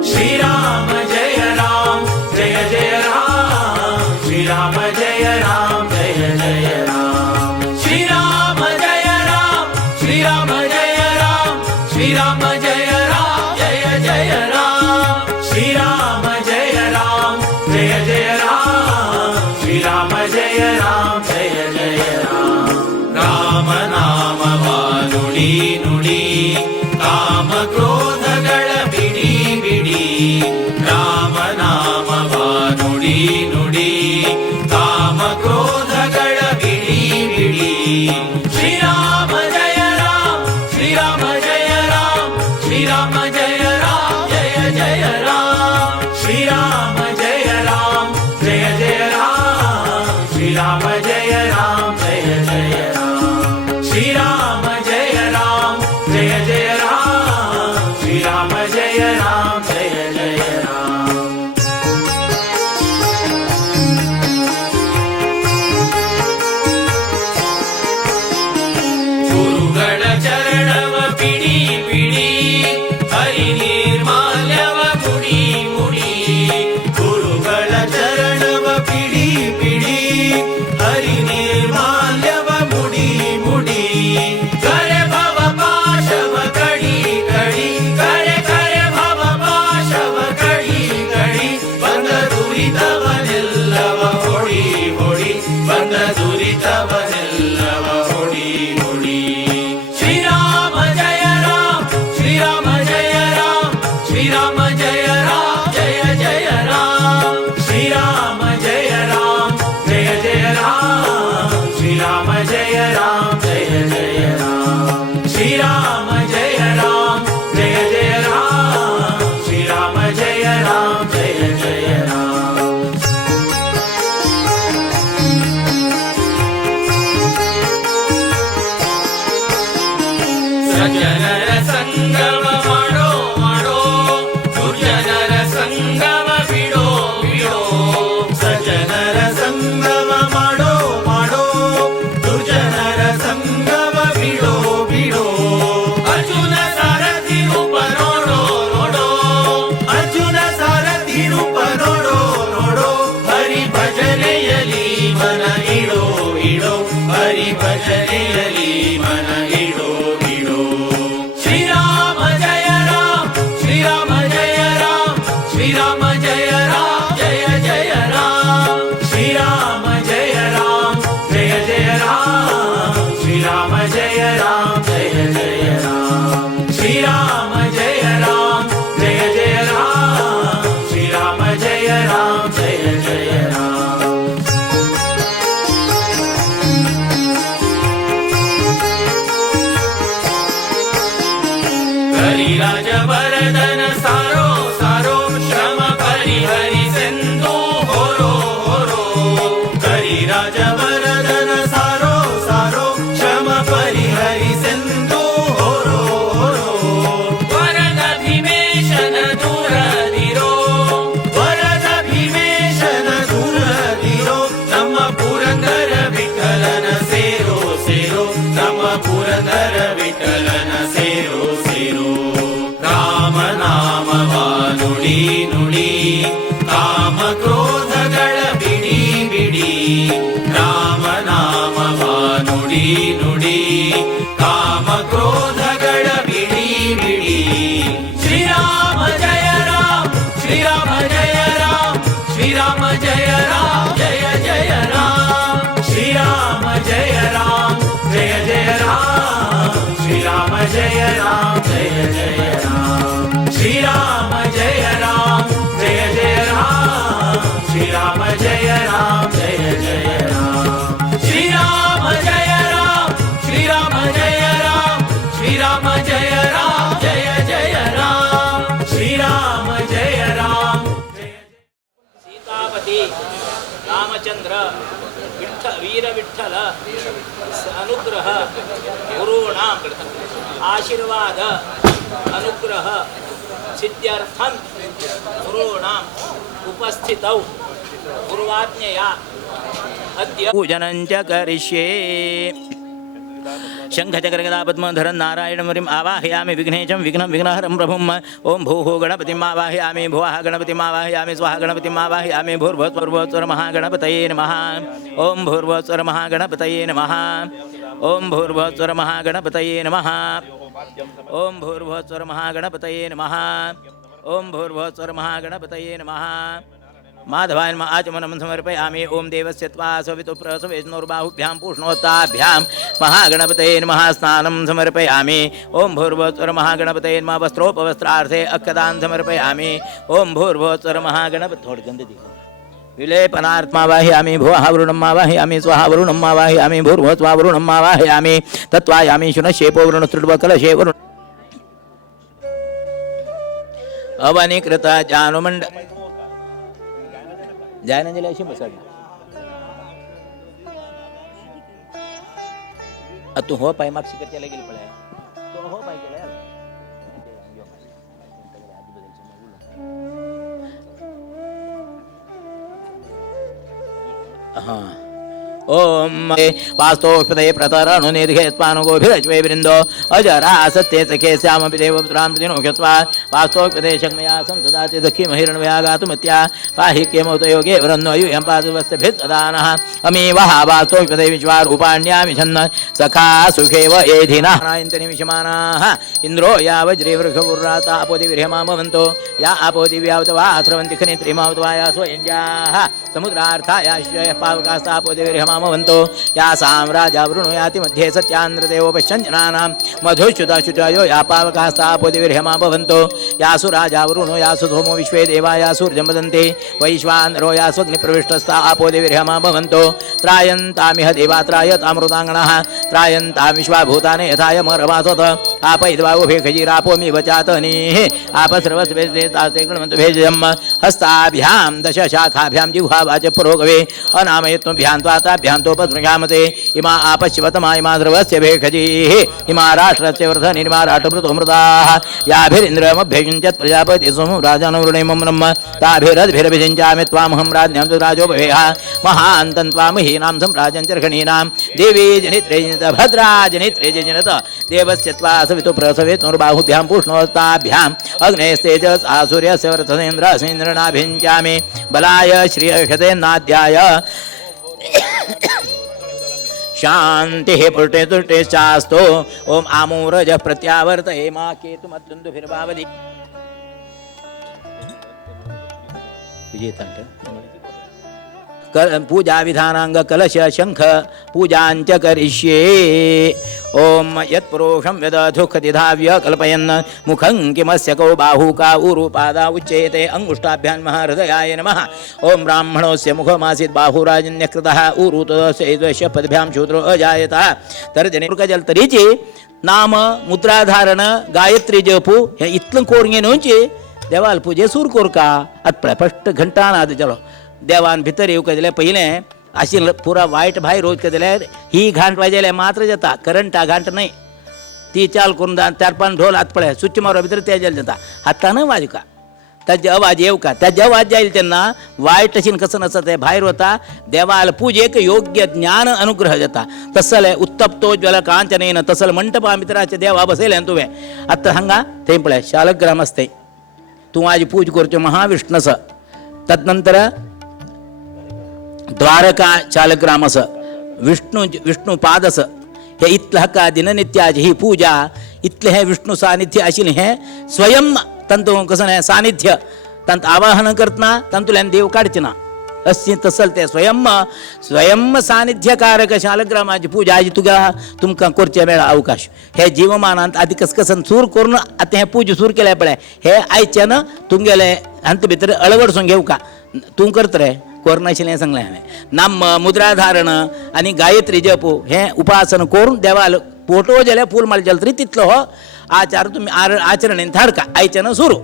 श्रीराम जय राम जय जय राम श्रीराम जय राम जय जय राम श्रीराम जय राम श्रीराम जय राम श्रीराम जय राम जय जय राम श्रीराम जय राम जय जय राम श्रीराम जय राम जय जय राम राम नामवा ನುಡಿ ನುಡಿ ಕಾಮ ಕ್ರೋಧಗಳ ಬಿಡಿ ಬಿಡಿ ರಾಮ ನಾಮವ ನುಡಿ ನುಡಿ ಕಾಮ ಕ್ರೋಧಗಳ ಬಿಡಿ ಬಿಡಿ ಶ್ರೀರಾಮ ಜಯ ರಾಮ ಶ್ರೀರಾಮ ಜಯ ರಾಮ ಶ್ರೀರಾಮ ಜಯ ರಾಮ ಜಯ ಜಯ ರಾಮ ಶ್ರೀರಾಮ ಜಯ ರಾಮ ಜಯ ಜಯ ರಾಮ ಶ್ರೀರಾಮ ಜಯ ರಾಮ ಜಯ ಜಯ ರಾಮ ಶ್ರೀರಾಮ ಜಯ ರಾಮ ಜಯ ಜಯ ರಾಮ ಶ್ರೀರಾಮ ಜಯ ರಾಮ ಜಯ ಜಯ ರಾಮ ಗುರುಗಳ ಚರಣವ ಪಿಡಿ ಪಿಡಿ ಹರಿ ನಿರ್ಮಾಲ್ಯವ ಮುಡಿ ಮುಡಿ ಗುರುಗಳ ಚರಣವ ಪಿಡಿ ಪಿಡಿ ಹರಿ ನಿರ್ಮಾಲ್ಯವ ಮುಡಿ ಮುಡಿ ಕರೆ ಭವ ಪಾಶವ ಕಡಿ ಕಡಿ ಕರೆ ಕರೆ ಭವ ಪಾಶವ ಕಡಿ ಕಡಿ ಬಂದ ದುರಿತವನೆಲ್ಲವ ಹೊಡಿ ಹೊಡಿ ಬಂದ ದುರಿತವನೆಲ್ಲವ ಹೊಡಿ ಹೊಡಿ ಶ್ರೀರಾಮ ಜಯ ರಾಮ ಶ್ರೀರಾಮ ಜಯ ರಾಮ ಶ್ರೀರಾಮ ಜಯ ರಾಮ ಜಯ ಜಯ ರಾಮ ಶ್ರೀರಾಮ ಜಯ ರಾಮ ಜಯ ಜಯ ರಾಮ ಶ್ರೀರಾಮ ಜಯ ರಾಮ ಜಯ ಜಯ ರಾಮ ಶ್ರೀರಾಮ ಜಯ ರಾಮ ಜಯ ಜಯ ರಾಮ ಶ್ರೀರಾಮ ಜಯ ರಾಮ ಜಯ ಜಯ ರಾಮ ಸಜ್ಜನರ ಸಂಗಮ ಮಾಡೋ ಮಾಡೋ ದುರ್ಜನರ ಸಂಗಮ ಬಿಡೋ ಬಿಡೋ ಸಜ್ಜನರ ಸಂಗಮ ಮಾಡೋ ಮಾಡೋ ದುರ್ಜನರ ಸಂಗಮ ಬಿಡೋ ಬಿಡೋ ಅರ್ಜುನ ಸಾರಥಿ ರೂಪ ನೋಡೋ ನೋಡೋ ಅರ್ಜುನ ಸಾರಥಿ ರೂಪ ನೋಡೋ ನೋಡೋ ಹರಿ ಭಜನೆಯಲಿ ಮನ ಇಡೋ ಇಡೋ ಹರಿ ಭಜನೆಯಲಿ ಮನ ಇಡೋ ಇಡೋ ಶ್ರೀರಾಮ ಜಯ ರಾಮ ಶ್ರೀರಾಮ ಜಯ ರಾಮ ಶ್ರೀರಾಮ ಜಯ ರಾಮ ಜಯ ಜಯ ರಾಮ ಶ್ರೀರಾಮ ಜಯ ರಾಮ ಜಯ ಜಯ ರಾಮ ಶ್ರೀರಾಮ ಜಯ ರಾಮ ಜಯ ಜಯ ರಾಮ ಶ್ರೀರಾಮ ಜಯ ರಾಮ ಜಯ ಜಯ ರಾಮ ಶ್ರೀರಾಮ ಜಯ ರಾಮ ಜಯ ಜಯ ರಾಮ ಕರಿರಾಜ ವರದನ ಸಾರೋ ಸಾರೋ ಶ್ರಮ ಪರಿಹರಿ ಸೆಂದು ಹೊರೋ ಹೊರೋ ಕರಿರಾಜ ವರದನ ಸಾರೋ ಸಾರೋ ಶ್ರಮ ಪರಿಹರಿ ಸೆಂದು ಹೊರೋ ಹೊರೋ ವರದ ಭೀಮೇಶನ ದೂರದಿರೋ ವರದ ಭೀಮೇಶನ ದೂರದಿರೋ ನಮ್ಮ ಪುರಂದರ ವಿಠಲನ ಸೇರೋ ಸೇರೋ ನಮ್ಮ ಪುರಂದರ ವಿಠಲನ ಸೇರೋ ಸೇರೋ ರಾಮ ನಾಮವ ನುಡಿ ನುಡಿ ಕಾಮ ಕ್ರೋಧಗಳ ಬಿಡಿ ಬಿಡಿ ರಾಮ ನಾಮವ ನುಡಿ ನುಡಿ ಕಾಮ ಕ್ರೋಧಗಳ ಬಿಡಿ ಬಿಡಿ ಶ್ರೀರಾಮ ಜಯ ರಾಮ ಶ್ರೀರಾಮ ಜಯ ರಾಮ ಶ್ರೀರಾಮ ಜಯ ರಾಮ ಜಯ ಜಯ ರಾಮ ಶ್ರೀರಾಮ ಜಯ ರಾಮ ಜಯ ಜಯ ರಾಮ ಶ್ರೀರಾಮ ಜಯ ರಾಮ ಜಯ ಜಯ ರಾಮ ಶ್ರೀರಾಮ ಜಯ ರಾಮ ಜಯ ಜಯ ರಾಮ ಶ್ರೀರಾಮ ಜಯ ರಾಮ ಜಯ ಜಯ ರಾಮ ಶ್ರೀರಾಮ ಜಯ ರಾಮ ಶ್ರೀರಾಮ ಜಯ ರಾಮ ಶ್ರೀರಾಮ ಜಯ ರಾಮ ಜಯ ಜಯ ರಾಮ ಶ್ರೀರಾಮ ಜಯ ರಾಮ ಸೀತಾಪತಿ ರಾಮಚಂದ್ರ ವೀರ ವಿಠಲ ಅನುಗ್ರಹ ಗುರುಣ ಆಶೀರ್ವಾದ ಅನುಗ್ರಹ ಸಿದ್ಧ್ಯರ್ಥಂ ಗುರುಣಾಂ ಉಪಸ್ಥಿತೌ ಗುರುವಾಜ್ಞೆಯ ಅದ್ಯ ಪೂಜನಂಚ ಕರಿಷ್ಯೇ शङ्खचक्रगदा पद्मधरं नारायणमूर्तिम् आवाहयामि विघ्नेशं विघ्नहरं प्रभुम् ॐ भूः गणपतिम् आवाहयामि भुवः गणपतिम् आवाहयामि स्वाहा गणपतिम् आवाहयामि भूर्भुवस्वरमहागणपतये नमः ॐ भूर्भुवस्वरमहागणपतये नमः ॐ भूर्भुवस्वरमहागणपतये नमः ॐ भूर्भुवस्वरमहागणपतये नमः ॐ भूर्भुवस्वरमहागणपतये नमः माधवाय नमः आचमनं समर्पयामि ॐ देवस्य त्वा सवितुप्रसवेष्णोर्बाहुभ्यां पूष्णोत्ताभ्यां महागणपतये नमः स्नानं समर्पयामि ॐ भूर्भुवस्वरमहागणपतये नमः वस्त्रोपवस्त्रार्थे अक्षदान समर्पयामि ॐ भूर्भुवस्वरमहागणपति थोड़ी गंदे दिखे विलेपनार्थमावाहयामि भुवः वरुणम् आवाहयामि स्वाहा वरुणम् आवाहयामि भूर्भुवस्वा वरुणम् आवाहयामि तत्त्वायामि शुनश्येपो वरुणस्तृड्वकलशे वरुण अवनिकृत जानुमण्ड जैनंजलि अशी मसाली तू हो पाय मागशी करच्या गेली पळाय तो हो पाय केला हाँ ओम वास्तोष्पदये प्रतरणुनिर्घेत्वानुगोभिरश्वे वृन्दो अजरा सत्ये सखे श्यामपि देवपुत्रां प्रतिनोक्यत्वा वास्तोष्पदे शक्मया संसदाति दक्षिमहिरण्वयागातुमत्या पाहि केमोतयोगे वरन्नो यूयं पादुवस्तभित्सदानः अमीवः वास्तोष्पदे विश्वारूपाण्यामि छन्न सखा सुखेव एधिनः नायन्तनि विषमानाः इन्द्रो या वज्रेवृषभुर्राता आपोदिविर्हमामवन्तो या आपोदिव्यावतवा आश्रवन्ति खनित्रिमावतवा या स्वयञ्जाः समुद्रार्थायाश्रयः पावकास्ता आपोदिविर्हमा वंतो या साम्राजा वृणुयाति मध्ये सत्यान्द्रदेवोपश्चञ्जनानां मधुच्युताच्युतायो या पावकास्तापोदिविर्हमा भवन्तो यासु राजा वरुणो यासु सोमो विश्वे देवा यासुर्जं वदन्ति वैश्वानरो यास्वग्निप्रविष्टस्ता आपोदिविर्हमा भवन्तो त्रायन्तामिह देवा त्रायतामृताङ्गणः त्रायन्तां विश्वाभूतानि यथायमरवासोत आपैद्वावुभे खजीरापोमि वचातनीः आपस्रवस्वेस्ते गृण्वन्तु भेजम् हस्ताभ्यां दशशाखाभ्यां जिह्वावाच पुरोगवे अनामयत्वभ्यां त्वाताभ्यान्तोपस्पृशामते इमा आपश्यवतमा इमा ध्रुवस्य भेखजीः इमा राष्ट्रस्य वृथनि इमा राष्ट्रभृतो मृताः याभिरिन्द्रमभ्ययुञ्चत् प्रजापति सोमो राजानवृणेमं ब्रह्म ताभिरद्भिरभिषिञ्चामि त्वामहं राज्ञां राजोपवेह महान्तं त्वामहीनां सम्राजञ्चर्षणीनां देवी जनित्रे भद्रा जनित्रे जनित देवस्य त्वा सवितो प्रसवेत्नुर्बाहुभ्यां पूष्णोत्ताभ्याम् अग्नेस्तेजस् आसूर्यस्य वृथनेन्द्रसेन्द्रनाभिञ्चामि बलाय श्रियक्षतेन्नाद्याय शांति पुष्टे तुष्टे शास्तो ओम आमूरज प्रत्यावर्त हेमा केतुमद्दुन्दुभिर्भावधि पूजा विधानांग कलश शंख पूजांच करिष्ये ओम यत्पुरुषं यदधुखतिधाव्य कल्पयन् मुखं किमस्य कौ बाहुका उरुपादा उच्येते अंगुष्ठाभ्यां महाहृदयाय नमः ओम ब्राह्मणोस्य मुखमासीत् बाहुराजन्यकृतः उरुतस्य पदभ्यां शूद्रो अजायतः तर्जनिर्गजलतरीचे नाम मुद्राधारण गायत्री जपू हे इतलं कोरगे नोंचे देवाल पूजे सूर कोरका आता फस्ट घंटानाद चलो देवान भितर येऊ कदिले पहिले अशी पुरा वाईट भाई रोज कदिले ही घांट वाजेले मात्र जाता करंट घांट नाही ती चाल करून 4-5 ढोल हात पडे सुच्च मारो भितर तेजल जाता हातानं वाजू का त्याचे आवाज येऊ का त्याचे आवाज जाईल त्यांना वाईट अशी कसं नसत बाहेर होता देवाला पूजेक योग्य ज्ञान अनुग्रह जाता तसले उत्तप्तोज्वल कांचनेन तसल मंटपा मित्राचे देवा बसेल तुवे आता हंगा ते पळे शालग्राम असते तू आज पूज करतो महाविष्णुस तदनंतर द्वारका शालग्रामस विष्णु पादस हे इतलं का दिननित्याची ही पूजा इतले हे विष्णु सानिध्य अशिल हे स्वयं तंतु कसं नाही सानिध्य तंत आवाहन करतना तंतुल्यान देव काढचिना अशी तसल ते स्वयं सानिध्यकारक शालग्रामाची पूजा आज तुमका करचे वेळा अवकाश हे जीवमानांत आधी कसकसन सूर करून आता हे पूज सूर केल्या पडे हे आयच्यानं तुमगेले अंत भितर अळवडसून घेऊ का तू करत रे कोरनाशिले सांगले हांवें नाम मुद्राधारण आणि गायत्री जपू हे उपासन करून देवाल फोटो जाल्यार फूल माळ जाल्यार तरी तितलो हो आचार तुम्ही आचरणेन धाडका आयच्यानं सुरू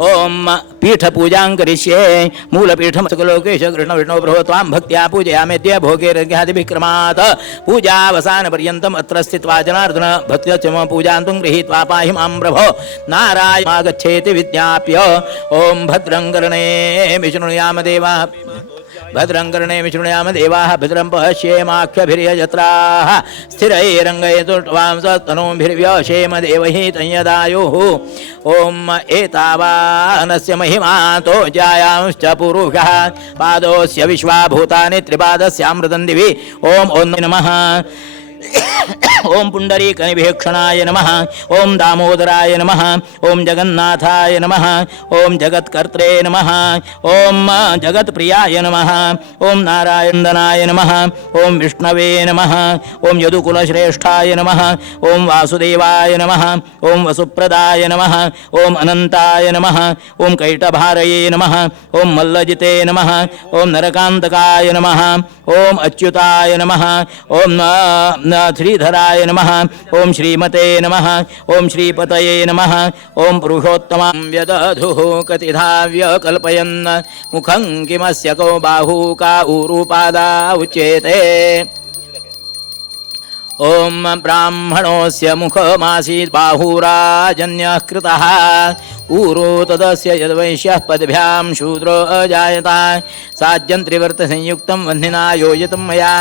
ओम पीठ पूजां करिष्ये मूलपीठं लोकेश कृष्ण विष्णु प्रभो त्वां भक्त्या पूजयामेद्य भोगैर्घ्यादिविक्रमात् पूजावसानपर्यन्तम् अत्र स्थित्वा जनार्दन भक्त्या पूजान्तुं गृहीत्वा पाहि मां प्रभो नारायणागच्छेति विज्ञाप्य ओम भद्रं कर्णे विष्णुयाम देवा भद्रं कर्णे विशृणुयाम देवाः भद्रं पश्येमाक्षभिर्यजत्राः स्थिरैरङ्गयतुर्वांसस्तनूभिर्व्यशेम देवहि तंयदायुः ॐ एतावानस्य महिमातो जायांश्च पुरुषः पादोऽस्य विश्वाभूतानि त्रिपादस्यामृतं दिवि ॐ नमः ओम पुंडरीकनिभीक्षणाय नमः ओम दामोदराय नमः ओम जगन्नाथाय नमः ओम जगत्कर्त्रे नमः ओम जगत्प्रियाय नमः ओम नारायणनाय नमः ओम विष्णवे नमः ओम यदुकुलश्रेष्ठाय नमः ओम वासुदेवाय नमः ओम वसुप्रदाय नमः ओम अनंताय नमः ओम कैटभारये नमः ओम मल्लजिते नमः ओम नरकांतकाय नमः ओम अच्युताय नमः ओम श्रीधराय नमः ओम श्रीमते नमः ओम श्रीपतये नमः ओम पुरुषोत्तमं व्यदधुः कतिधा कल्पयन् मुखं किमस्य कौ बाहू का ऊरुपादा उच्येते ओम ब्राह्मणोऽस्य मुखमासीत् बाहुराजन्यः कृतः ऊरो तदस्य यद्वैश्यः पद्भ्यां शूद्रो अजायता साज्यन्त्रिवर्तसंयुक्तं वह्निना योजितं मया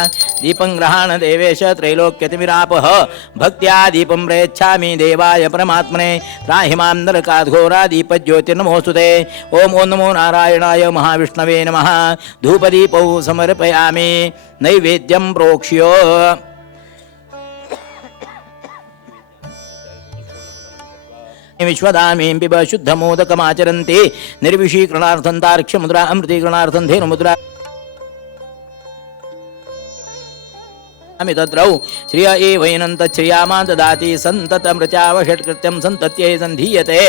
दीपं गृहाण देवेश त्रैलोक्यतिमिरापः भक्त्या दीपं प्रेच्छामि देवाय परमात्मने त्राहि मां नरकाद्घोरा दीपज्योतिर्नमोऽस्तु ते ॐ नमो नारायणाय महाविष्णवे नमः धूपदीपौ समर्पयामि नैवेद्यं प्रोक्ष्यो विश्वदामीं पिब शुद्धमोदकमाचरन्ति निर्विशीकरणार्थं तार्क्ष्यमुद्रा अमृतीकरणार्थं धेनुमुद्रा तद्रौ श्रिय एवैनं तच्छ्रियामा ददाति सन्ततमृचावषट्कृत्यं सन्तत्यै सन्धीयते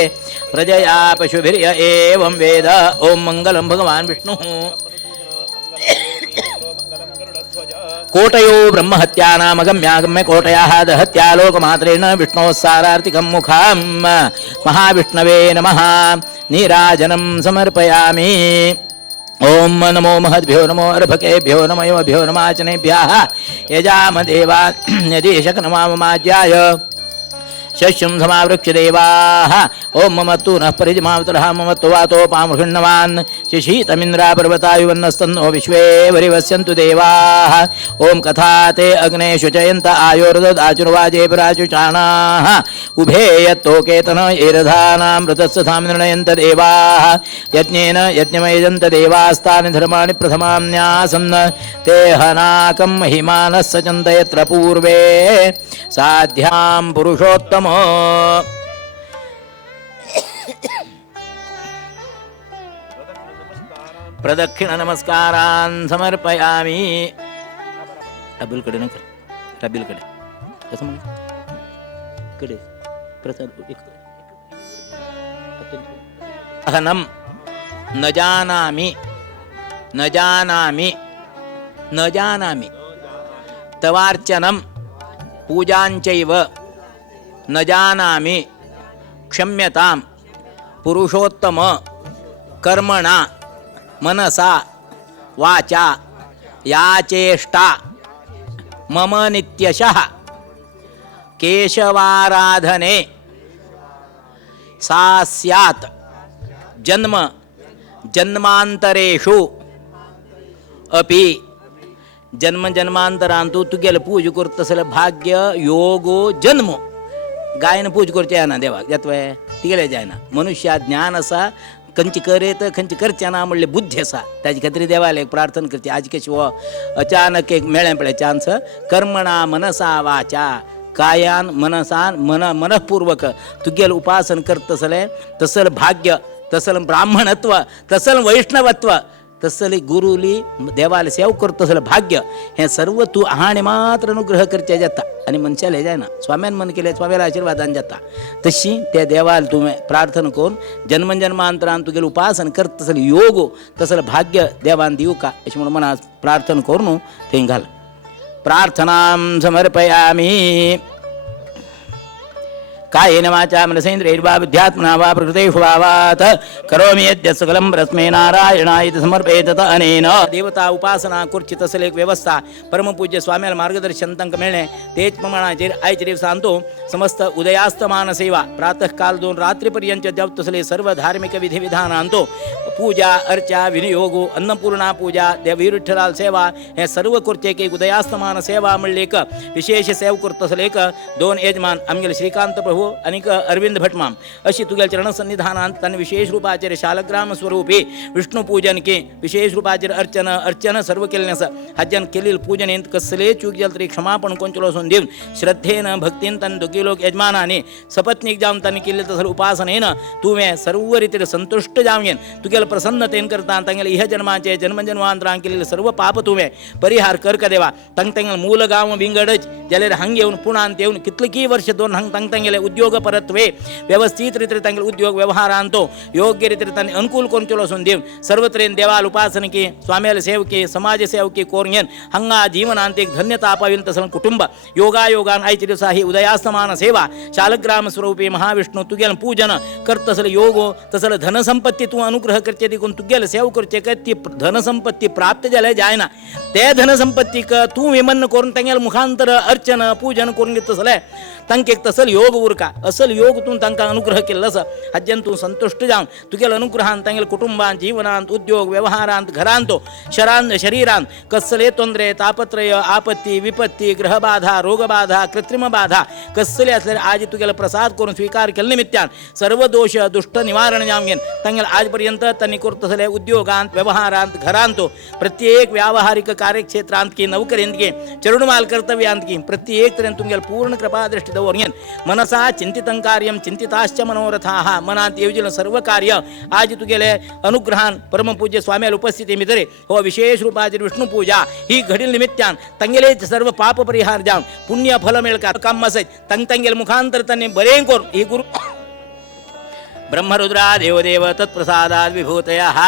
प्रजया पशुभिर्य एवं वेद ॐ मङ्गलं भगवान् विष्णुः कोटयो ब्रह्महत्यानामगम्यागम्य कोटयाः दहत्यालोकमात्रेण विष्णोः सारार्तिकं मुखं महाविष्णवे नमः नीराजनं समर्पयामि ओम नमो महद्भ्यो नमो अर्भकेभ्यो नमयोभ्यो नमाचनेभ्यः यजामदेवा यदीशकनमाज्याय शस्यं समावृक्ष्य देवाः ओम ममत्तु नः परिजमावतरः ममत्तु वातो पामुषण्णवान् शिशीतमिन्द्रापर्वतायुवन्नस्तन्नो विश्वे वरिवस्यन्तु देवाः ओम कथा ते अग्ने शुचयन्त आयोर्ददाचुर्वाजे पराचुचाणाः उभे यत्तोकेतन एरधानामृतस्सथां निर्णयन्त देवाः यज्ञेन यज्ञमयजन्त देवास्तानि धर्माणि प्रथमान्यासन् ते हनाकं महिमानः सचन्त यत्र पूर्वे साध्यां पुरुषोत्तम प्रदक्षिण नमस्कारान् समर्पयामि अब्दुल कडे नका रबिल कडे कसं म्हण कडे प्रसाद अहनम न जानामि न जानामि न जानामि तवार्चनं पूजांचैव न जानामि क्षम्यतां पुरुषोत्तम कर्मणा मनसा वाचा या चेष्टा मम नित्यशः केशवाराधने सा स्यात् जन्म जन्मांतरेषु अपि जन्म जन्मांतरांतू तुगेल पूज करतसले भाग्य योगो जन्म गायन पूज करचे ना देवाक येतवे तिगेले जायना मनुष्या ज्ञान असा खंयची करेत खंयची करचेना म्हणले बुद्धी असा ताजे खातीर देवाला एक प्रार्थना करची आज कशी हो अचानक एक मेळ्ळें पळय चान्स कर्मणा मनसा वाचा कायान मनसान मनपूर्वक तुगेल उपासन करतसले तसल भाग्य तसल ब्राह्मणत्व तसल वैष्णवत्व तसली गुरुली देवाला सेव करतसल भाग्य हे सर्व तू आहाणे मात्र अनुग्रह करचे जाता आणि मनशाला हे जायना स्वाम्यान मन केले स्वाम्याला आशीर्वादान जाता तशी त्या देवाला तुम्ही प्रार्थना करून जन्मजन्मांतरान तुगेले उपासन करतसल योग तसल भाग्य देवान दिवू का अशी म्हणून मना प्रार्थना करून ते घाल प्रार्थनां समर्पयामि कायेन वाचा मनसेन्द्रियैर्वा बुद्ध्यात्मना वा प्रकृतेषु भावात् करोमि यद्यत् सकलं परस्मै नारायणाय समर्पये तत अनेन देवता उपासना खुर्ची तसले एक व्यवस्था परमपूज्य स्वाम्याला मार्गदर्शन तंक मिळणे तेच प्रमाणाचेर आयचे दिवस सांगतो समस्त उदयास्तमान सेवा प्रातःकाल 2 रात्रीपर्यंत जप तसले सर्व धार्मिक विधिविधान आणतो पूजा अर्चा विनियोगो अन्नपूर्णा पूजा देवी विठ्ठलाल सेवा हे सर्व खुर्चे की उदयास्तमान सेवा म्हणले एक विशेष सेव करत असले एक 2 यजमान आमगेले श्रीकांत प्रभू आणि अरविंद भटमाम अशी तुगेल चरण सन्निधानांत तन विशेष रूपाचेर शालग्राम स्वरूपी विष्णु पूजन के विशेष रूपाचेर अर्चन सर्व केल्यास हज्जन केलेल पूजनेंत कसले चूक जल तरी क्षमापण कोंचलोसून देऊन श्रद्धेन भक्तीन तन दुखी लोक यजमानाने सपत्नीक जाऊन त्यांनी केले तसं उपासनेनं तुवे सर्व रीतीने संतुष्ट जावयेन तुगेल प्रसन्नतेन करता तंगेल इह जन्माचे जन्मजन्मांतरां केलेले सर्व पाप तुवे परिहार करक देवा तंगेल मूल गाव बिंगडच जलेर हंग येऊन पुन्हा येऊन कितली वर्ष 2 हंग तंगेले उद्योग परत्वे व्यवस्थित रीतीने तंगेल उद्योग व्यवहार आणतो योग्य रीतीने त्यांनी अनुकूल कोंचलोसून देव सर्वत्र देवाल उपासनके स्वाम्याला सेवके समाज सेवके कोर्यन हंगा जीवनांतिक धन्यता पाविन तसं कुटुंब योगायोगान आयचे दिवस ही उदयास्तमान सेवा शालग्राम स्वरूपी महाविष्णू तुगेल पूजन करत तसल योगो तसल धनसंपत्ती तू अनुग्रह करते तिकून तुगेल सेव करचे का ती धनसंपत्ती प्राप्त झाले जायना ते धनसंपत्ती क तू विमन्न करून तंगेल मुखांतर अर्चन पूजन करून घेत तसले तंक एक तसल योग उरका असल योग तू तंका अनुग्रह केलंस हज्जन तू संतुष्ट जाऊन तुगेल अनुग्रहान तंगेल कुटुंबांत जीवनांत उद्योग व्यवहारांत घरांतो शरीरांत कसले तोंदरे तापत्रय आपत्ती विपत्ती ग्रहबाधा रोगबाधा कृत्रिम बाधा कसले असले आज तुगेला प्रसाद करून स्वीकार केले निमित्तान सर्व दोष दुष्ट निवारण जामगेन तंगेल आजपर्यंत त्यांनी करत असले उद्योगांत व्यवहारांत घरांतो प्रत्येक व्यावहारिक कार्यक्षेत्रांत की नौकरींत की चरणमाल कर्तव्यांत की प्रत्येक तऱ्हेन तुमगेल पूर्ण कृपा दृष्टी दवरगेन मनसा चिंतितं कार्यं चिंतिताश्च मनोरथाः मनात येवजिल सर्व कार्य आज तुगेले अनुग्रहान परमपूज्य स्वाम्याला उपस्थिती मित्रे हो विशेष रूपाची विष्णू पूजा ही घडील निमित्तान तंगेले सर्व पाप परिहार जाऊन पुण्य फल मिळका काम असे तंगेल मुखांतर त्यांनी बरे कोर ही गुरु ब्रह्मरुद्रा देवदेव तत्प्रसादाद विभूतयः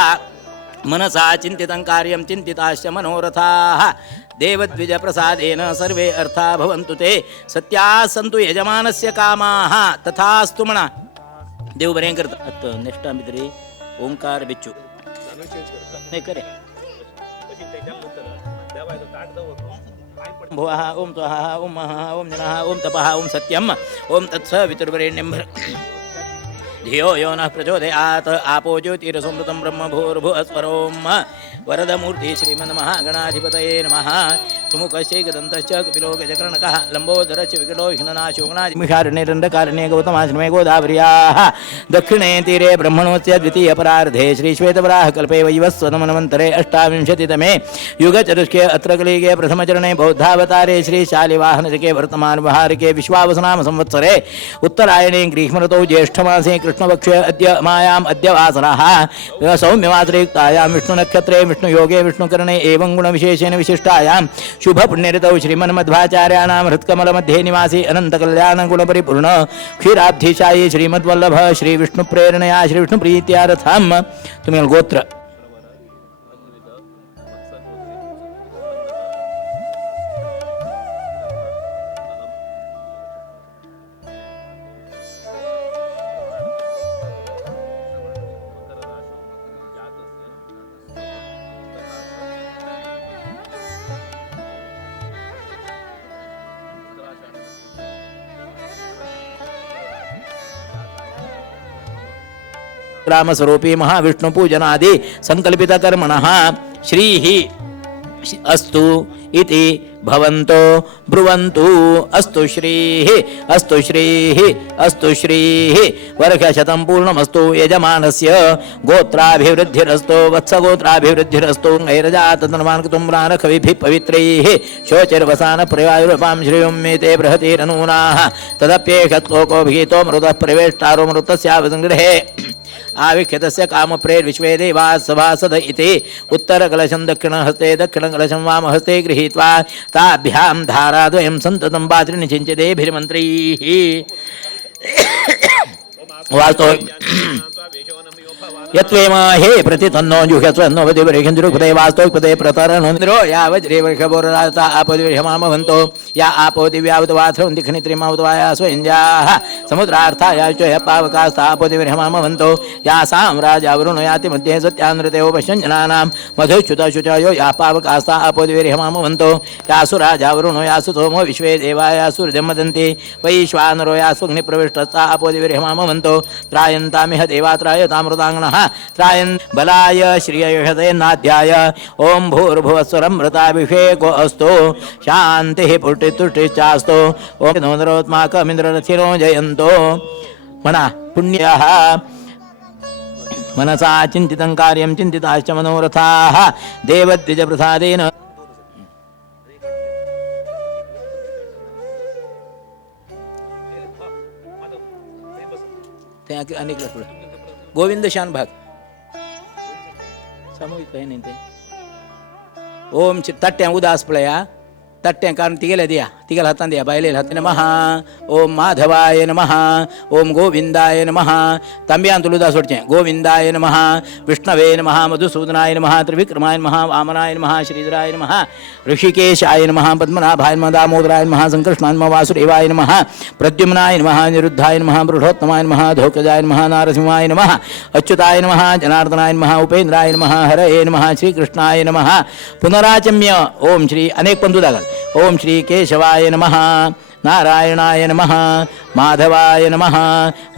मनसा चिंतितं कार्यं चिंतिताश्च मनोरथाः देवद्विज प्रसादेन सर्वे अर्था भवन्तु ते सत्या सन्तु यजमानस्य कामाः तथास्तु म्हणा देव बरे करत नेक्स्ट मित्रे ओंकार बिच्चू नाही करे भुवः ओम त्वः ओम महः ओम जनः ओम तपः ओम सत्यम ओम तत्सवितुर्वरेण्यं धियो यो नः प्रचोदयात् आपो ज्योतिरसमृतं ब्रह्म भूर्भुवस्वरोम वरदमूर्ति श्रीमन्महागणाधिपतये नमः सुमुखश्चैकदन्तश्च कपिलो गजकर्णकः लम्बोदरश्च विकटो विघ्ननाशोगणादिमिषारण्यरण्डकारण्ये गौतमाश्रमे गोदावर्याः दक्षिणे तीरे ब्रह्मणोस्य द्वितीयपरार्धे श्रीश्वेतवराह कल्पे वैवस्वतमन्वन्तरे 28तमे युगचतुष्के अत्र कलिगे प्रथमचरणे बौद्धावतारे श्रीशालिवाहनजके वर्तमानवहारिके विश्वावसनाम संवत्सरे उत्तरायणे ग्रीष्मऋतौ ज्येष्ठमासे कृष्णपक्षे अद्य मायाम् अद्य वासरः सौम्यवासरयुक्तायां विष्णुनक्षत्रे विष्णुयोगे विष्णुकरणे एवं गुणविशेषेण विशिष्टायां शुभपुण्यऋतौ श्रीमन्मध्वाचार्याणां हृत्कमलमध्ये निवासी अनन्तकल्याणगुणपरिपूर्ण क्षीराब्धिशायी श्रीमद्वल्लभ श्रीविष्णुप्रेरणया श्रीविष्णुप्रीत्यार्थं तुम्हें गोत्र रामस्वरूपी महाविष्णु पूजनादि संकल्पित कर्मणः श्रीः अस्तु इति भवन्तो ब्रुवन्तु अस्तु श्रीः अस्तु श्रीः अस्तु श्रीः वर्षशतं पूर्णमस्तु यजमानस्य गोत्राभिवृद्धिरस्तु वत्सगोत्राभिवृद्धिरस्तु ऐरजातन्मानकुतुम्रानखविभिः पवित्रैः शोचिर्वसान प्रवायुरपां श्रियुम्मेते बृहतिरनूनाः तदप्येषत्लोकोभिहितो मृतः प्रवेष्टारो मृतस्यावसङ्गृहे आविख्यतस्य कामप्रेर्विश्वे देवाः सभासद इति उत्तरकलशं दक्षिणहस्ते दक्षिणकलशं वामहस्ते गृहीत्वा ताभ्यां धाराद्वयं सन्ततं पात्रिणि चिञ्चितेभिर्मन्त्रैः वास्तव यत्वेम हे प्रतितन्नो जुह्यस्वन्नो वदिवरेखेन्द्रुपदे वास्तोपदे प्रतरणो या वज्रे वर्षभोरराता आपोदिवर्षमामवन्तो या आपो दिव्यावतवाथ्रवन्ति खनित्रिमावतवाया स्वयञ्जाः समुद्रार्थाया च यः पावकास्ता आपोदिवर्षमामवन्तो या साम्राजावरुणो याति मध्ये सत्यानृतेयो पश्यञ्जनानां मधुच्युतशुचयो या पावकास्ता आपोदिवर्षमामवन्तो यासुराजावरुणो यासु सोमो विश्वे देवाया सूर्यमदन्ति वैश्वानरो यास्वग्निप्रविष्टस्ता आपोदिवर्षमामवन्तो त्रायन्तामिह देवात्रायतामृताङ्गणः त्रायन् बलाय श्रियषते नाध्याय ओम भूर्भुवस्वरमृताभिषेको अस्तु शान्तिः पुष्टितुष्टिश्चास्तु ओम नोदरोत्माकमिन्द्ररथिरो जयन्तो म्हणा पुण्यः मनसा चिन्तितं कार्यं चिन्तिताश्च मनोरथाः देवद्विजप्रसादेन अनेक गोविंद शान भाग सामूहिक काही नाही ते ओम तट्ट्या उदास पळया तट्ट्या कारण तिघेला द्या तिघेला हातान द्या बायलेला हाताने नमः ओम माधवाय नमः ओम गोविंदाय नमः तांब्यान तुला उदास सोडचे गोविंदाय नमः विष्णवे नमः मधुसूदनाय नमः त्रिविक्रमाय नमः वामनाय नमः श्रीधराय नमः ऋषिकेशाय नमः पद्मनाभाय नमः दामोदराय नमः संकृष्णाय नमः वासुदेवाय नमः प्रद्युम्नाय नमः निरुद्धाय नमः बृहत्तमाय नमः धोकजाय नमः नारसिंहाय नमः अच्युताय नमः जनार्दनाय नमः उपेन्द्राय नमः हरये नमः श्रीकृष्णाय नमः पुनराचम्य ओम श्री अनेक पंतु दागल ओम श्री केशवाय नमः नारायणाय नमः माधवाय नमः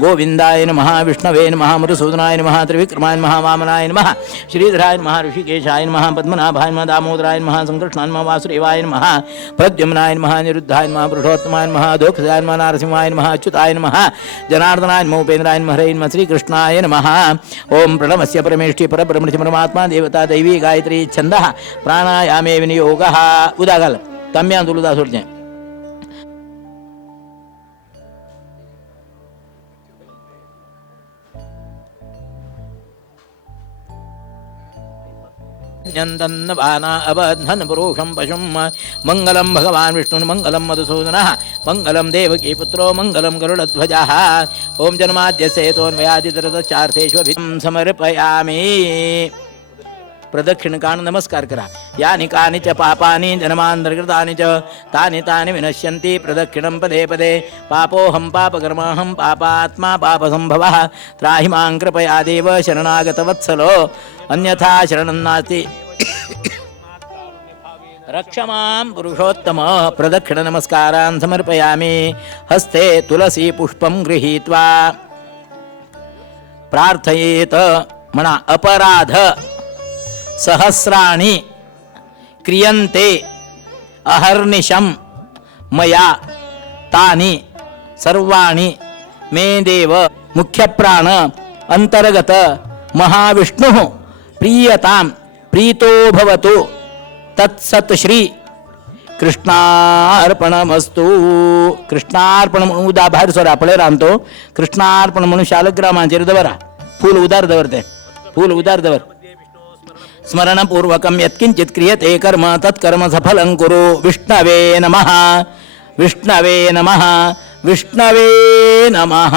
गोविंदाय नमः विष्णवे नमः मधुसूदनाय नमः त्रिविक्रमाय नमः वामनाय नमः श्रीधराय नमः ऋषिकेशाय नमः पद्मनाभाय नमः दामोदराय नमः संकृष्णाय नमः वासुदेवाय नमः प्रद्युम्नाय नमः निरुद्धाय नमः बृहत्तमाय नमः धोक्षजाय नमः नारसिंहाय नमः अच्युताय नमः जनार्दनाय नमः उपेन्द्राय नमः हरये नमः श्रीकृष्णाय नमः ओम प्रणवस्य परमेष्टि परब्रह्मणि परमात्मा देवता दैवी गायत्री छन्दः प्राणायामे विनियोगः उदागल तम्यान तुलदा सोडते न्यन्दन्नवाना अबध्नन पुरुषं पशुं मङ्गलं भगवान् विष्णुं मङ्गलं मधुसूदनः मङ्गलं देवकी पुत्रो मङ्गलं गरुडध्वजः ॐ जन्माद्यस्य हेतोऽन्वयादितरतश्चार्थेष्वभिं समर्पयामि प्रदक्षिणकान नमस्कार करा यानि कानि च पापानि जन्मान्तर्कृतानि च तानि तानि विनश्यन्ति प्रदक्षिणं पदे पदे पापोऽहं पापकर्माहं पापात्मा पापसम्भवः त्राहि मां कृपया देव शरणागतवत्सलो अन्यथा शरणं नास्ति रक्ष मां पुरुषोत्तम प्रदक्षिण नमस्कारान् समर्पयामि हस्ते तुलसी पुष्पं गृहीत्वा प्रार्थयेत म्हणा अपराध सहस्राणि क्रियन्ते अहर्निशं मया तानि सर्वाणि मे देव मुख्यप्राण अंतर्गत महाविष्णुः प्रीयतां प्रीतो भवतु तत्सत् श्री कृष्णार्पणमस्तु कृष्णार्पण म्हणून उदा बाहेर सोरा पळे रांतो कृष्णार्पण म्हणून शालग्रामांचेर दवरा फूल उदार दवरते फूल उदार दवर स्मरणपूर्वकं यत्किंचित् क्रियते कर्म तत्कर्म सफलं कुरु विष्णवे नमः विष्णवे नमः विष्णवे नमः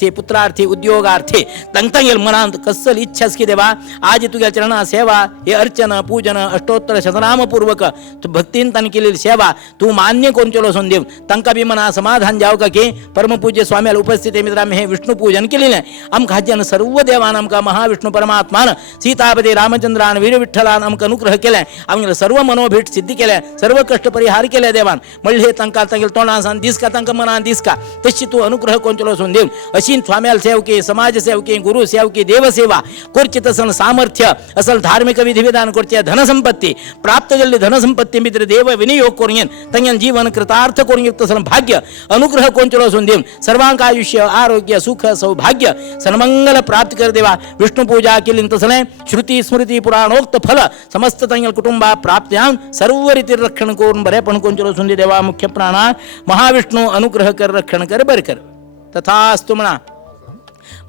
थे पुत्रार्थी उद्योगार्थी तंगतंगेल मनांत कसल इच्छास की देवा आज तुझ्या चरणा सेवा हे अर्चन पूजन अष्टोत्तर शतनाम पूर्वक तू भक्तीन तन केलेली सेवा तू मान्य कोण चलो देव तंका बी मना समाधान जाव का की परमपूज्य स्वामीला उपस्थित मित्रांनो हे विष्णू पूजन केलेले आमका हाज्यान सर्व देवान आमका महाविष्णू परमात्मान सीतापती रामचंद्रान वीर विठ्ठलान आमका अनुग्रह केले आमगे सर्व मनोभीट सिद्धी केले सर्व कष्ट परिहार केले देवान म्हणले तंका तंगेल तोंडासान दिसका तंका मनान दिसका तशी तू अनुग्रह कोण चलो देव अशी स्वाम्याल सेवकी समाज सेवकी गुरु सेवकी देवसेवा कोर्चित असल सामर्थ्य असल धार्मिक विधिविधान कोर्चे धनसंपत्ती प्राप्त जल्ली धनसंपत्ती मित्र देव विनियोग करून तंगन जीवन कृतार्थ करून युक्त असल भाग्य अनुग्रह कोण चलो देव सर्वांक आयुष्य आरोग्य सुख सौभाग्य सन्मंगल प्राप्त कर देवा विष्णु पूजा केली तसले श्रुती स्मृती पुराणोक्त फल समस्त तंगल कुटुंबा प्राप्त्यां सर्व रीती रक्षण करून बरे पण कोण चलो देवा मुख्य प्राणा महाविष्णु अनुग्रह कर रक्षण कर बर कर तथास्तु म्हणा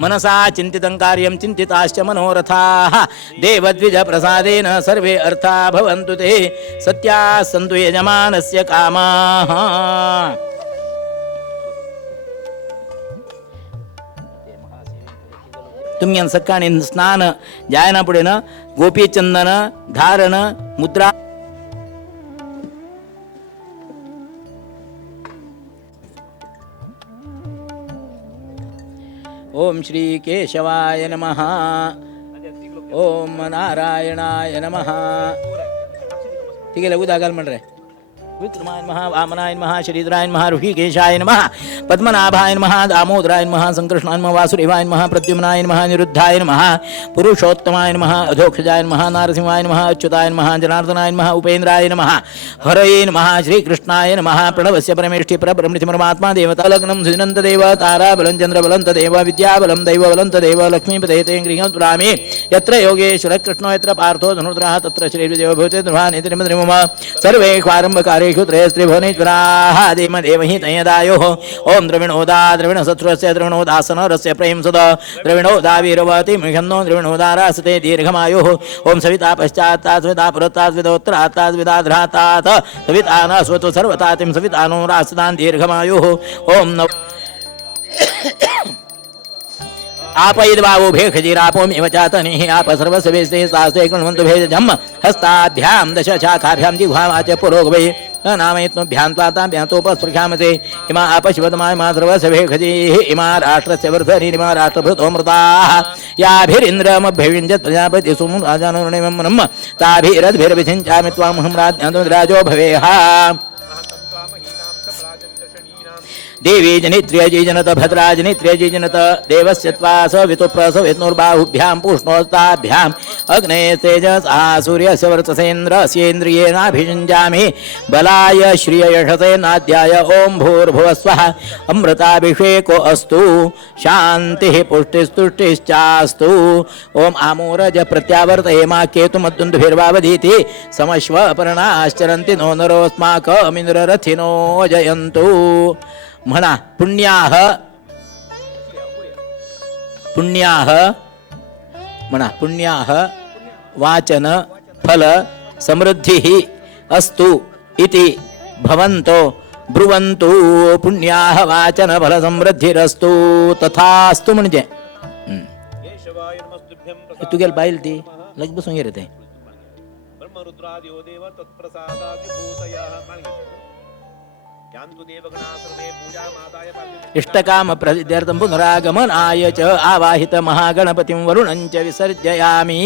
मनसा चिंतितं कार्यं चिंतिताश्च मनोरथाः देवद्विज प्रसादेन सर्वे अर्था भवन्तु ते सत्या सन्तु यजमानस्य कामाः तुम्ही सकाळी स्नान जायना पुढे ना गोपीचंदन धारण मुद्रा ओम श्री केशवाय नमः ओम नारायणाय नमः ठीक आहे लघु दागाल म्हण रे विक्रमाय नमः वामनाय नमः श्रीधराय नमः ऋषिकेशाय नमः पद्मनाभाय नमः दामोदराय नमः संकृष्णाय नमः वासुदेवाय नमः प्रद्युम्नाय नमः निरुद्धाय नमः पुरुषोत्तमाय नमः अधोक्षजाय नमः नारसिंहाय नमः अच्युताय नमः जनार्दनाय नमः उपेन्द्राय नमः हरये नमः श्रीकृष्णाय नमः प्रणवस्य परमेष्ठि परब्रह्मणिमरमात्मा देवता लग्नं सुजनन्त देव ताराबलं चन्द्रबलं तदेव विद्याबलं दैवबलं तदेव लक्ष्मीपते ते गृहं तुरामि यत्र योगेश्वर कृष्णो यत्र पार्थो धनुर्धरः तत्र श्रीदेव भवते ध्रुवानिति मम सर्वे ह्वारम्भकारे त्रिभुवनेश्वराः देवहि तयदायोः ओम द्रविणोदा द्रविणसत्स्वस्य द्रविणोदासनरस्य प्रेम सदा द्रविणोदा वीरवती मिषन्नो द्रविणोदारासते दीर्घमायुः ओम सविता पश्चात्तात् सविता पुरस्तात् सवितोत्तरात्तात् सविताध्रात्तात् सविता न स्वतो सर्वतातिं सवितानो रासतान् दीर्घमायुः ओम नव आपयद्वावो भेखजीरापोमेव चातनिः आप सर्वस्वेस्ते सास्ते कृण्वन्तु भेदजम् हस्ताभ्यां दशशाखाभ्यां जिह्वावाच पुरोगवै नामयत्नुभ्यां त्वाताभ्यान्तोपस्पृशामसे इमा आपशिवतमा इमा सर्वस्वेखजीः इमा राष्ट्रस्य वर्धनीरिमा राष्ट्रभृतोमृताः याभिरिन्द्रमभ्यविञ्जत् प्रजापति सुमुराजानुर्णिमं ब्रह्म ताभिरद्भिर्विषिञ्चामि त्वामहं राजो भवेः देवी जनित्र्यजी जनत भद्रा जनित्र्यजी जनत देवस्य त्वास वितुप्रसवितुर्बाहुभ्यां पुष्णोस्ताभ्याम् अग्ने तेजसा सूर्यस्य वर्चसेन्द्रस्येन्द्रियेणाभिषिञ्जामि बलाय श्रिययशसे नाद्याय ओम भूर्भुवस्वः अमृताभिषेको अस्तु शान्तिः पुष्टिस्तुष्टिश्चास्तु ओम आमोरज प्रत्यावर्तयेमा केतुमद्दुन्दुभिर्वावधीति समश्व पर्णाश्चरन्ति नो नरोऽस्माकमिन्द्ररथिनो जयन्तु म्हणा पुण्याह पुण्याह म्हणा पुण्याह वाचन फल समृद्धिः अस्तु इति भवन्तो ब्रुवन्तु पुण्याह वाचन फल समृद्धिरस्तु तथास्तु म्हणजे तू गेल पाहिल ती लग बसून येते इष्टकाम प्रसिद्ध्यर्थं पुनरागमनाय च आवाहित महागणपतिं वरुणं च विसर्जयामि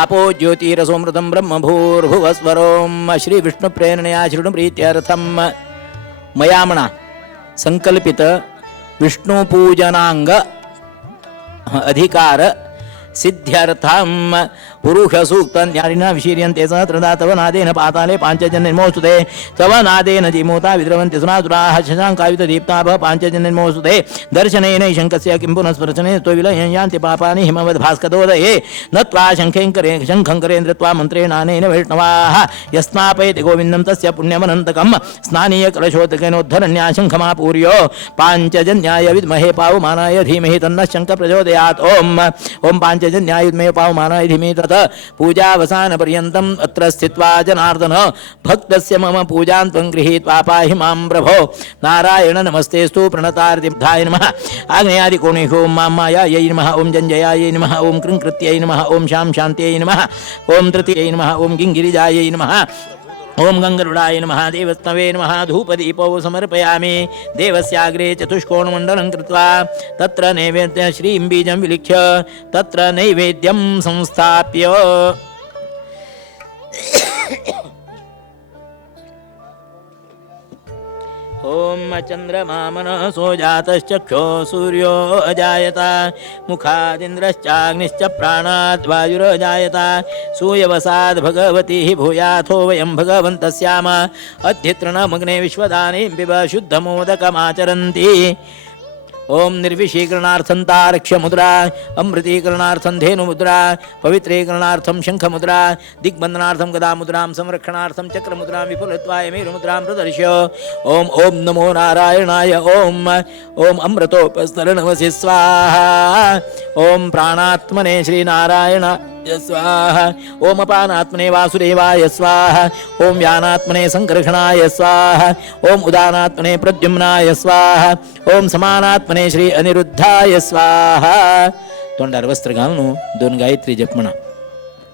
आपो ज्योतिरसोमृतं ब्रह्म भूर्भुवस्वरों श्री विष्णु प्रेरणया शृणु प्रीत्यर्थं मयामणा संकल्पित विष्णु पूजनांग अधिकार सिद्ध्यर्थं पुरुष सूक्त न्यारिणा विशीर्यन्ते सहस्रदा तव नादेन पाताले पाञ्चजन्यन्मोस्तुते तव नादेन जीमूता विद्रवन्ति सुनातुराः शशाङ्कायुतदीप्ताभः पाञ्चजन्यन्मोस्तुते दर्शनेन शङ्कस्य किं पुनः स्पर्शने त्वविलयं यान्ति पापानि हिमवद्भास्करोदये न त्वा शङ्खङ्करेन्द्र त्वा मन्त्रेणानेन वैष्णवाः यस्मापयति गोविन्दं तस्य पुण्यमनन्तकं स्नानीयकलशोदकेनोद्धरण्या शङ्खमापूर्यो पाञ्चजन्याय विद्महे पावमानाय धीमहि तन्नः शङ्ख प्रचोदयात् ॐ पाञ्चजन्याय विद्महे पावमानाय धीमहि तत् पूजावसान पर्यन्तम् अत्र स्थित्वा जनार्दन भक्तस्य मम पूजां त्वं गृहीत्वा पाहि मां प्रभो नारायण नमस्तेस्तु प्रणतार्तिब्धाय नमः आग्नेयादिकोणेषु ॐ मां मायायै नमः ॐ जञ्जयायै नमः ॐ कृङ्कृत्यै नमः ॐ शां शान्त्यै नमः ॐ तृतीयै नमः ॐ गिङ्गिरिजायै नमः ओम गंगरुडाय नमः देवस्तवे नमः धूपदीपौ समर्पयामि देवस्याग्रे चतुष्कोणमण्डलं कृत्वा तत्र नैवेद्य श्रीं बीजं विलिख्य तत्र नैवेद्यं संस्थाप्य ओम चंद्रमा मनसो जातश्चक्षो सूर्यो अजायत मुखादिन्द्रश्चाग्निश्च प्राणाद् वायुरजायत सूयवसाद् भगवती भूयाथो वयं भगवन्तस्याम अध्यत्रणमग्ने विश्वदानीं पिब शुद्धमोदकमाचरन्ति ओम निर्विशीकरणार्थं तारक्ष्यमुद्रा अमृतीकरणार्थं धेनुमुद्रा पवित्रीकरणार्थं शंखमुद्रा दिग्बन्धनार्थं गदामुद्रां संरक्षणार्थं चक्रमुद्रां विपुलत्वाय मेरुमुद्रां प्रदर्श्य ओम ओम नमो नारायणाय ओम ओम अमृतोपस्तरणमसि स्वाहा ओम प्राणात्मने श्रीनारायण स्वाहा ओम अपानात्मने वासुदेवाय स्वाहा ओम व्यानात्मने संकर्षणाय स्वाहा ओम उदानात्मने प्रद्युम्नाय स्वाहा ओम समानात्मने श्री अनिरुद्धाय स्वाहा तोंडार वस्त्र घालून 2 गायत्री जप म्हणा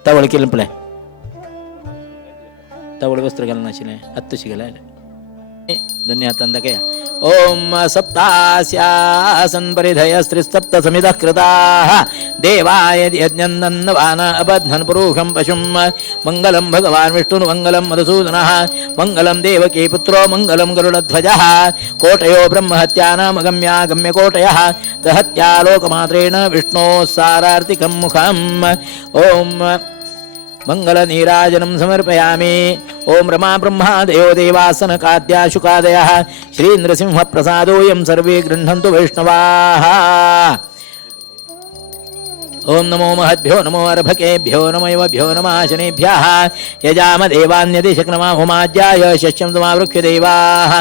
तवळ केलं पळय तवळ वस्त्र घालून अशिले आत्ताशी घालायला दोन्ही हातांदा काय ओम सप्तास्यासन परिधयस्त्रिसप्त समितः कृताः देवाय यज्ञन्नवान अबध्नन् पुरुषं पशुं मङ्गलं भगवान् विष्णुः मङ्गलं मधुसूदनः मङ्गलं देवकी पुत्रो मङ्गलं गरुडध्वजः कोटयो ब्रह्महत्यानामगम्या गम्यकोटयः दहत्या लोकमात्रेण विष्णोः सारार्तिकं मुखम् ओम मंगल नीराजनं समर्पयामि ओम रमा ब्रह्मा देवो देवासन काद्या शुकादयः श्री नृसिंह प्रसादोऽयं सर्वे गृह्णन्तु वैष्णवाः ओम नमो महद्भ्यो नमो अर्भकेभ्यो नमैवभ्यो नमः शनेभ्यः यजाम देवान्यदिशक्रमा होमाज्याय शस्यं समावृक्ष्य देवाः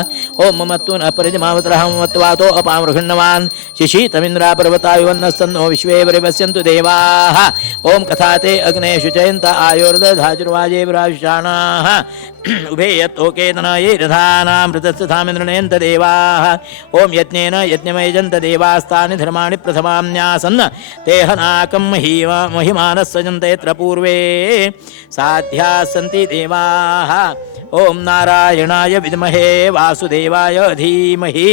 ओम ममत्तु न परिजमावतरः ममत्वातो अपामृहिण्णवान् शिशीतमिन्द्रा पर्वतायुवन्नस्तन्नो विश्वे परिवस्यन्तु देवाः ओम कथाते अग्ने शुचयन्त आयोर्दधाजुर्वाजे विराजुषाणाः उभे यत्तोकेतनये रथानामृतस्थामिन्द्रणयन्त देवाः ओम यज्ञेन यज्ञमयजन्त देवास्तानि धर्माणि प्रथमान्यासन् ते हनाकं महिमानः सजन्त यत्र पूर्वे साध्याः सन्ति देवाः ओम नारायणाय विद्महे वासुदेवाय धीमहि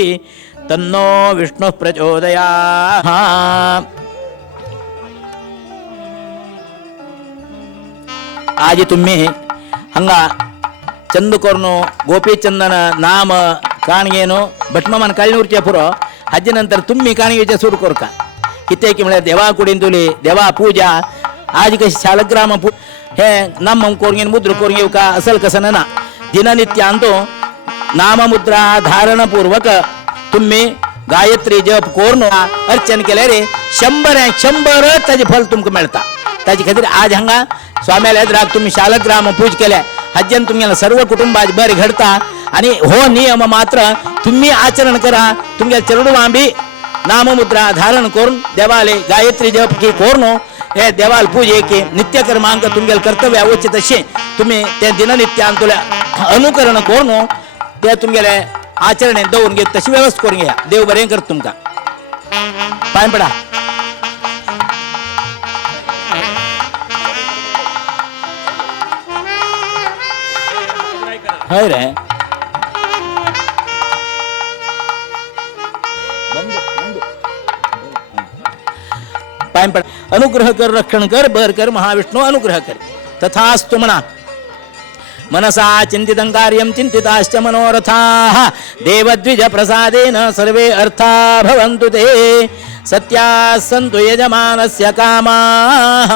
तन्नो विष्णुः प्रचोदयात् आज तुम्ही हंगा चंदकोरनो गोपीचंदन नाम काणगेनो भटमन काळणूरच्या पुरो हज्जनंतर तुम्ही काणगेच्या सुरू करू का किती की म्हणजे देवा कुडीन तुली देवा पूजा आज कशी शालग्राम हे नाम कोरगेन मुद्र कोरगे का असल कसं ना दिननित्य आणतो नाममुद्रा धारण पूर्वक तुम्ही गायत्री जप कोरनो अर्चन केले रे 100 त्याचे फल तुमका मिळता त्याची खातीर आज हांगा स्वाम्याला राग तुम्ही शालग्राम पूज केल्या हज्जन तुम्हाला सर्व कुटुंबात बरे घडता आणि हो नियम मात्र तुम्ही आचरण करा तुमच्या चरणुमांबी नाममुद्रा धारण करून देवाले गायत्री जप की कोरनो हे देवाल पूजे की नित्य कर्मांक तुमच्या कर्तव्य उचित असे तुम्ही त्या दिननित्यान तुला अनुकरण करून ते तुमच्या आचरण दवून घे तशी व्यवस्था करून घ्या देव बरे करत तुमका पाय पडा हाय रे पाय पड अनुग्रह कर रक्षण कर बर कर महाविष्णू अनुग्रह कर तथास्तु म्हणा मनसा चिंतितं कार्यं चिंतिताश्च मनोरथाः देवद्विज प्रसादेन सर्वे अर्था भवन्तु ते सत्याः सन्तु यजमानस्य कामाः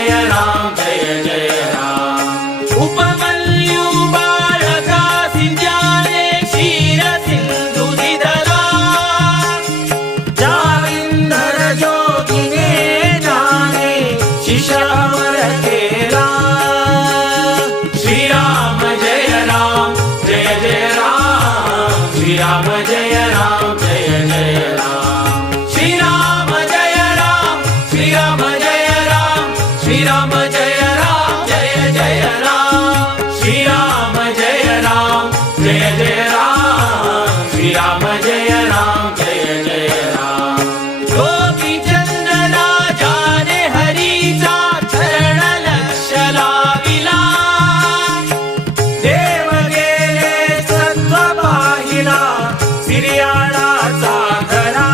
जय राम जय जय राम उपमन्यु बालका सिंध्याने क्षीर सिंधु दिदला जाविंदर जोगिने जाने शिशावर केला श्री राम जय राम जय जय राम श्री राम जय राम जय जय राम श्री राम जय राम श्री राम जय राम श्री राम जय राम जय जय राम श्री राम जय राम जय जय राम श्री राम जय राम जय जय राम गोपी चंदना जाने हरीचा चरण लक्ष लाविला देव गेले सत्व पाहिला सिरियाळाचा घरा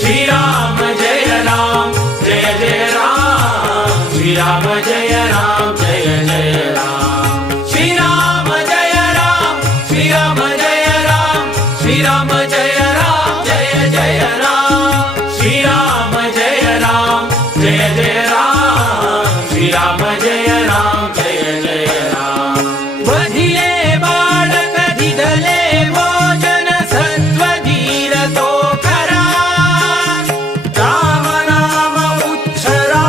श्री राम जय राम जय जय राम श्री राम जय राम जय जय राम श्री राम जय राम श्री राम जय राम श्री राम जय राम जय जय राम श्री राम जय राम जय जय राम श्री राम जय राम जय जय राम बधिले बालक दिदले भोजन सत्व धीर तो करा राम नाम उच्चरा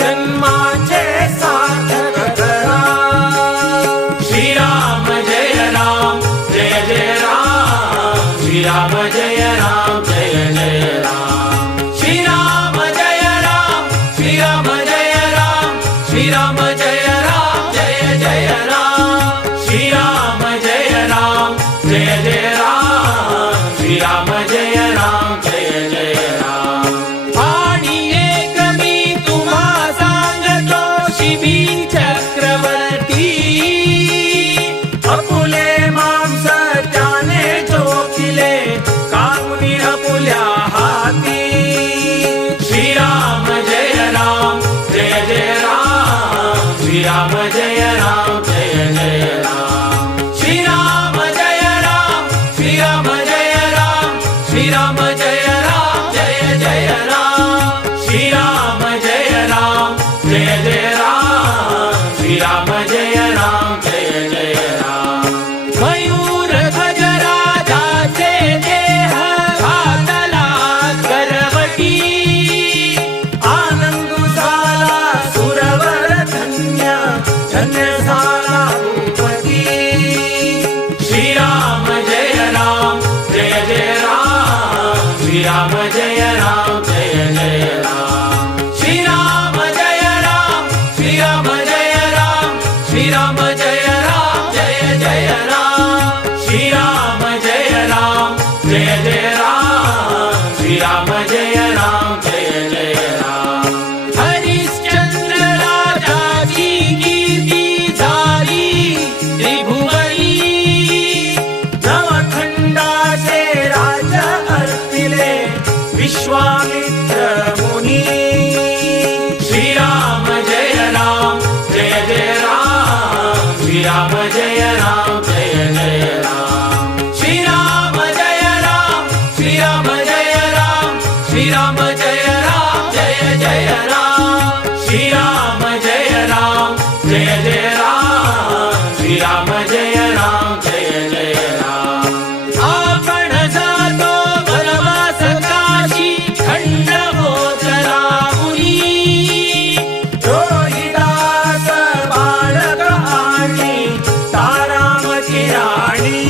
जन्माचे सार्थक करा श्री राम जय राम जय जय राम श्री राम जय राम जय जय राम श्री राम जय राम श्री राम जय राम श्री राम जय राम जय जय राम श्री राम जय राम जय जय राम श्री राम जय राम जय जय राम आणि एक मी तुम्हा सांगतो शिबी चक्रवर्ती अपुले मांस त्याने चोखिले कामुनी अपुल्या हाती श्री राम जय राम जय जय राम श्री राम जय राम जय जय राम श्री राम जय राम श्री राम जय राम श्री राम जय राम जय जय राम श्री राम जय राम जय जय राम श्री राम जय राम जय जय राम मयूर ध्वज राजाचे देह घातला करवटी आनंद झाला सुरवर धन्य धन्य झाला भूपती श्री राम जय राम जय जय राम श्री राम जय राम जय जय राम श्री राम जय राम श्री राम जय राम श्री राम जय राम जय जय राम श्री राम जय राम जय जय राम श्री राम जय राम जय जय राम हरिश्चंद्र राजाची कीर्ती झाली त्रिभुवनी नवखंडाचे राज अर्पिले विश्वामित्र मुनी श्री राम जय राम जय जय राम श्री राम जय राम जय जय राम श्री राम जय राम श्री राम जय राम श्री राम जय राम जय जय राम श्री राम जय राम जय जय राम श्री राम जय राम जय जय राम आपण जातो वनवास काशी खंड होतला मुनी रोहिदास बालक आणि तारामती राणी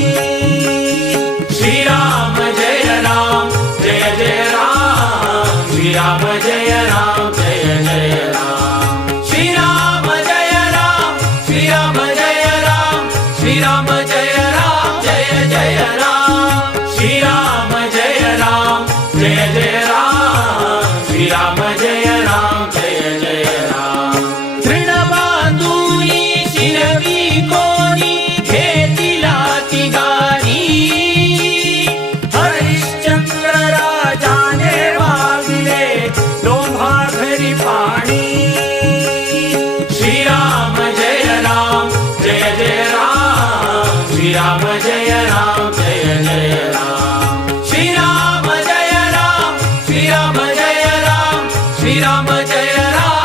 श्री राम जय राम जय जय राम श्री राम जय राम जय जय राम श्री राम जय राम श्री राम जय राम श्री राम जय राम जय जय राम श्री राम जय राम जय जय राम श्री राम जय राम जय जय राम तृणबांधुनी शिरवी कोणी घेतिला तिघानी हरिश्चंद्र राजाने वागले लोभा घरी पाणी श्री राम जय राम जय जय राम श्री राम जय राम जय जय राम श्री राम जय राम श्री राम जय राम श्री राम जय राम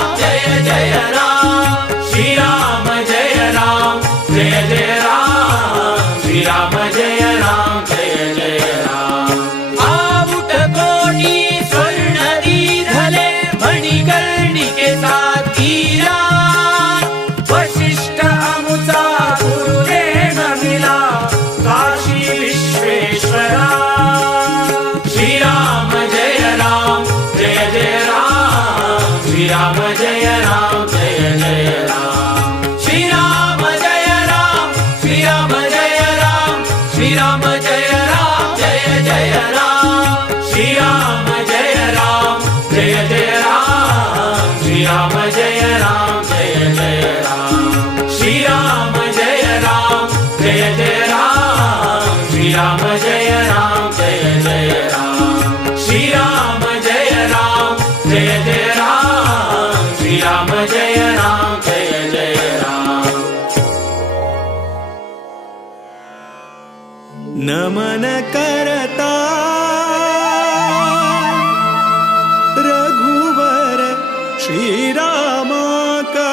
राम जय जय राम श्री राम जय राम श्री राम जय राम श्री राम जय राम जय जय राम श्री राम जय राम जय जय राम श्री राम जय राम जय जय राम श्री राम जय राम जय जय राम श्री राम जय राम जय जय राम श्री राम जय राम जय जय राम श्री राम जय राम जय जय राम नमन करता रघुवर श्री राम का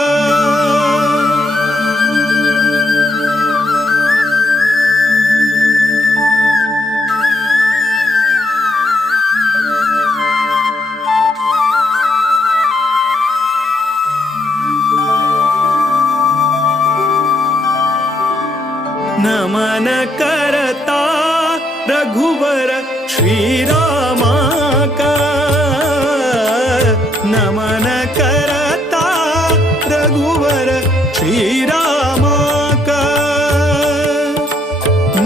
नमन करता रघुवर श्री राम का नमन करता रघुवर श्री राम का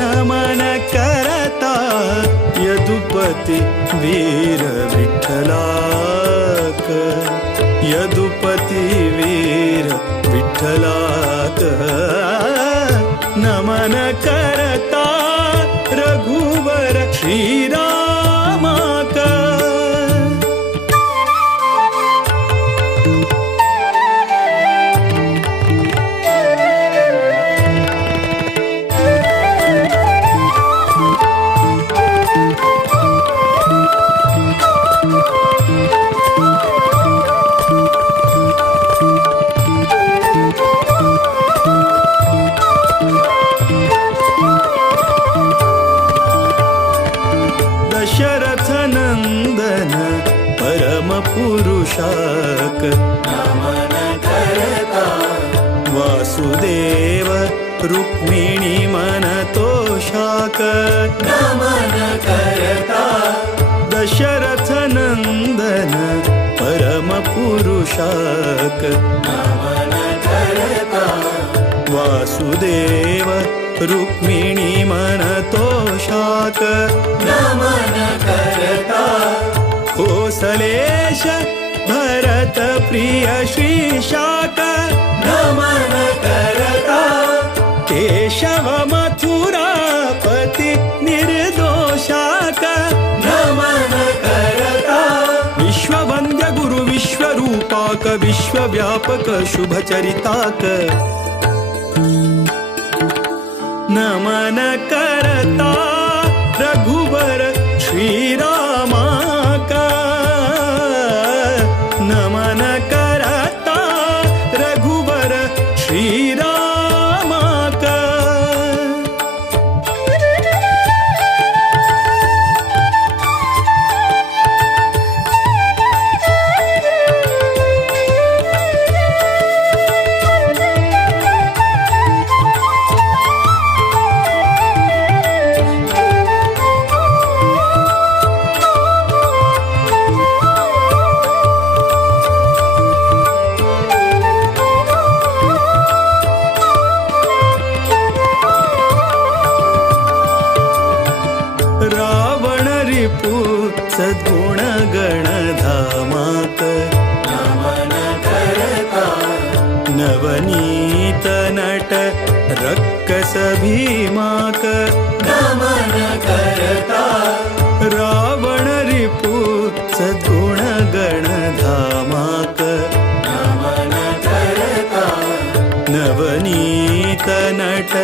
नमन करता यदुपति वीर विठ्ठला का यदुपति वीर विठ्ठला का नमन करता रघुवर श्री राम का दशरथ नंदन परम पुरुषाक नमन करता वासुदेव रुक्मिणी मन तोषाक नमन करता दशरथ नंदन परम पुरुषाक नमन करता वासुदेव रुक्मिणी मन तोषाक नमन करता कोसलेश भरत प्रिय श्रीशाक नमन करता केशव मथुरापति निर्दोषाक नमन करता विश्ववन्द्य गुरु विश्वरूपाक विश्वव्यापक शुभचरिताक नमन करता रघुवर श्री राम का नमन करता रघुवर श्री राम का रावण रिपु सद्गुण गणधामाक नमन करता नवनीत नट रक्कस भीमाक नमन करता रावण रिपु सद्गुण गणधामाक नमन करता नवनीत नट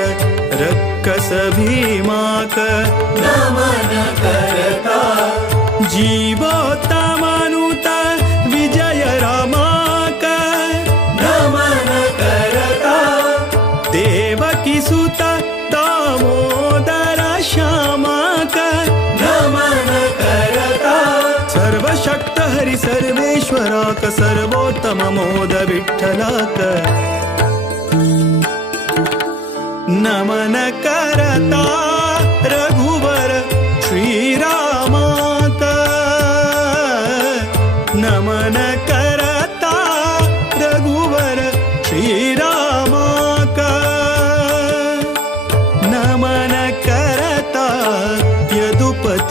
रक्कस भीमाक नमन करता जीवोत्तमानुत विजय रामाक नमन करता देवकी सुत दामोदर श्यामाक नमन करता सर्वशक्त हरि सर्वेश्वराक सर्वोत्तम मोद विठ्ठलाक नमन करता रघुवर श्री राम का नमन करता रघु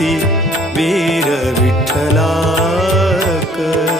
वीर विठ्ठला कर.